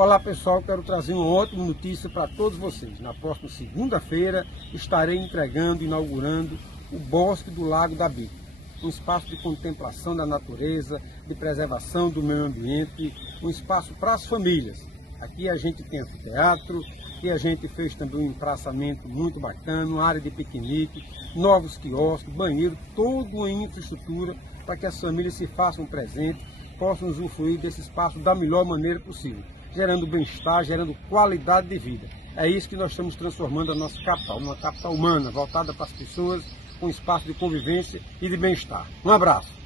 Olá pessoal, quero trazer uma ótima notícia para todos vocês. Na próxima segunda-feira estarei entregando e inaugurando o Bosque do Lago da Bica, um espaço de contemplação da natureza, de preservação do meio ambiente, um espaço para as famílias. Aqui a gente tem anfiteatro, aqui a gente fez também um empraçamento muito bacana, uma área de piquenique, novos quiosques, banheiro, toda uma infraestrutura para que as famílias se façam presentes, possam usufruir desse espaço da melhor maneira possível, gerando bem-estar, gerando qualidade de vida. É isso que nós estamos transformando a nossa capital, uma capital humana, voltada para as pessoas, com espaço de convivência e de bem-estar. Um abraço!